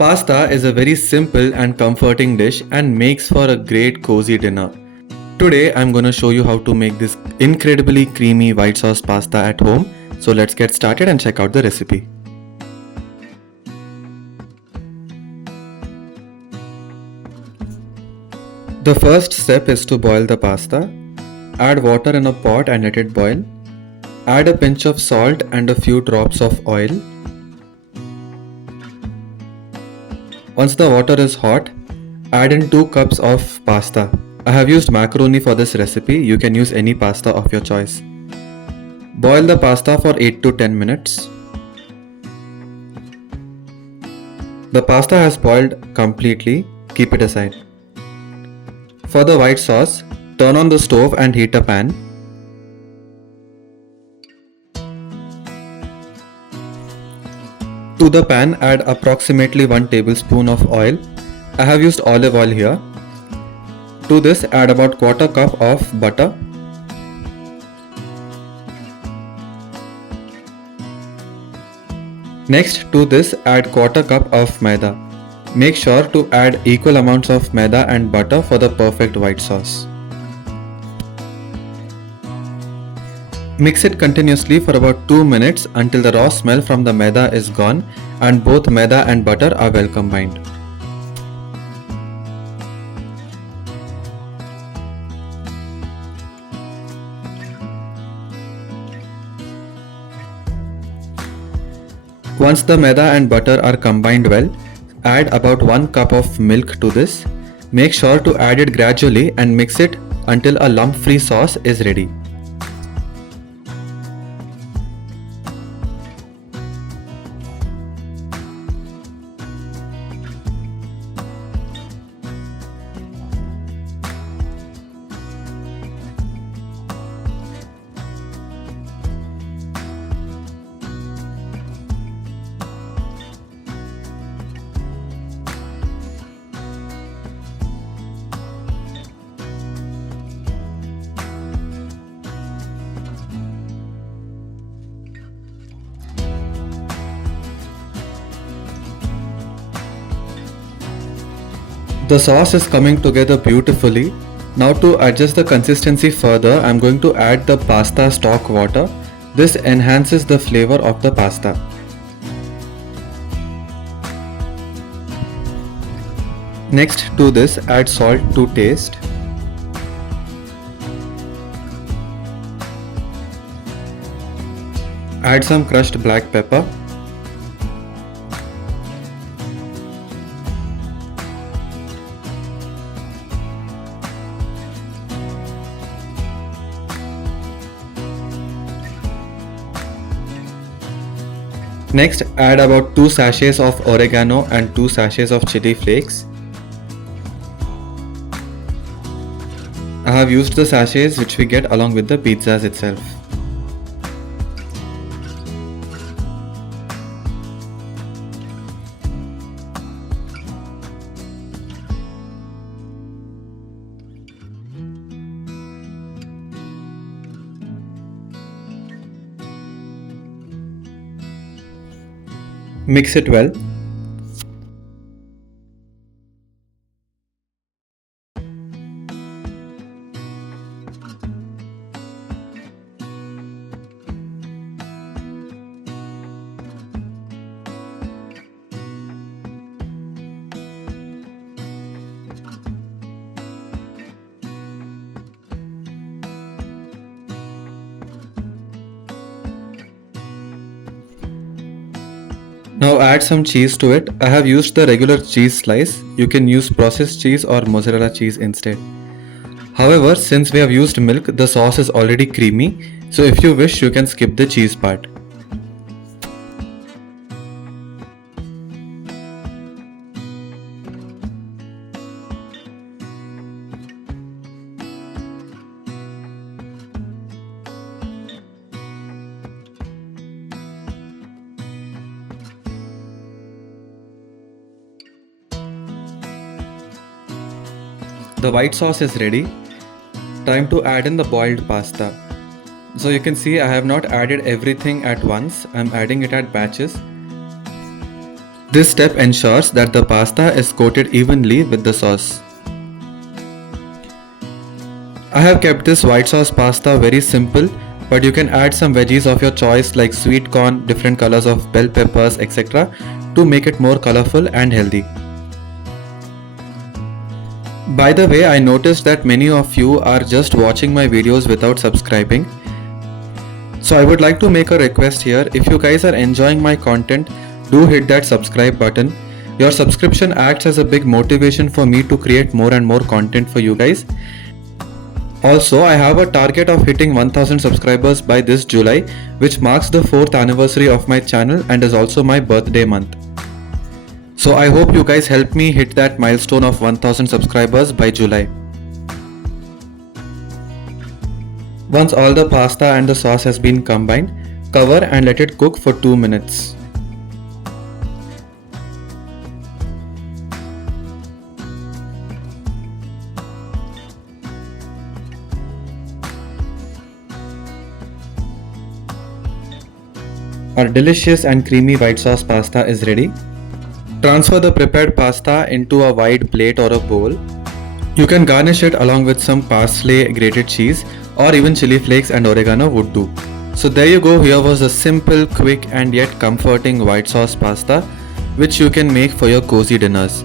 Pasta is a very simple and comforting dish and makes for a great cozy dinner. Today I'm going to show you how to make this incredibly creamy white sauce pasta at home. So let's get started and check out the recipe. The first step is to boil the pasta. Add water in a pot and let it boil. Add a pinch of salt and a few drops of oil. Once the water is hot, add in 2 cups of pasta. I have used macaroni for this recipe. You can use any pasta of your choice. Boil the pasta for 8 to 10 minutes. The pasta has boiled completely. Keep it aside. For the white sauce, turn on the stove and heat a pan. To the pan, add approximately 1 tablespoon of oil. I have used olive oil here. To this, add about quarter cup of butter. Next, to this, add quarter cup of maida. Make sure to add equal amounts of maida and butter for the perfect white sauce. Mix it continuously for about 2 minutes until the raw smell from the maida is gone and both maida and butter are well combined. Once the maida and butter are combined well, add about 1 cup of milk to this. Make sure to add it gradually and mix it until a lump-free sauce is ready. The sauce is coming together beautifully. Now to adjust the consistency further, I am going to add the pasta stock water. This enhances the flavor of the pasta. Next to this, add salt to taste. Add some crushed black pepper. Next, add about 2 sachets of oregano and 2 sachets of chili flakes. I have used the sachets which we get along with the pizzas itself. Mix it well. Now add some cheese to it. I have used the regular cheese slice. You can use processed cheese or mozzarella cheese instead. However, since we have used milk, the sauce is already creamy, so if you wish, you can skip the cheese part. The white sauce is ready. Time to add in the boiled pasta. So you can see I have not added everything at once. I'm adding it at batches. This step ensures that the pasta is coated evenly with the sauce. I have kept this white sauce pasta very simple, but you can add some veggies of your choice like sweet corn, different colors of bell peppers, etc. to make it more colorful and healthy. By the way, I noticed that many of you are just watching my videos without subscribing. So I would like to make a request here. If you guys are enjoying my content, do hit that subscribe button. Your subscription acts as a big motivation for me to create more and more content for you guys. Also, I have a target of hitting 1000 subscribers by this July, which marks the 4th anniversary of my channel and is also my birthday month. So I hope you guys help me hit that milestone of 1000 subscribers by July. Once all the pasta and the sauce has been combined, cover and let it cook for 2 minutes. Our delicious and creamy white sauce pasta is ready. Transfer the prepared pasta into a wide plate or a bowl. You can garnish it along with some parsley, grated cheese, or even chili flakes and oregano would do. So there you go, here was a simple, quick and yet comforting white sauce pasta which you can make for your cozy dinners.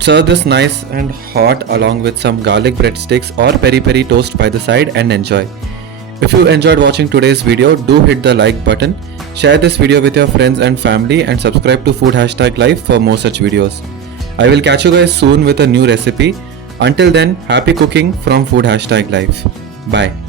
Serve this nice and hot along with some garlic breadsticks or peri peri toast by the side and enjoy. If you enjoyed watching today's video, do hit the like button, share this video with your friends and family and subscribe to Food #Life for more such videos. I will catch you guys soon with a new recipe. Until then, happy cooking from Food #Life. Bye.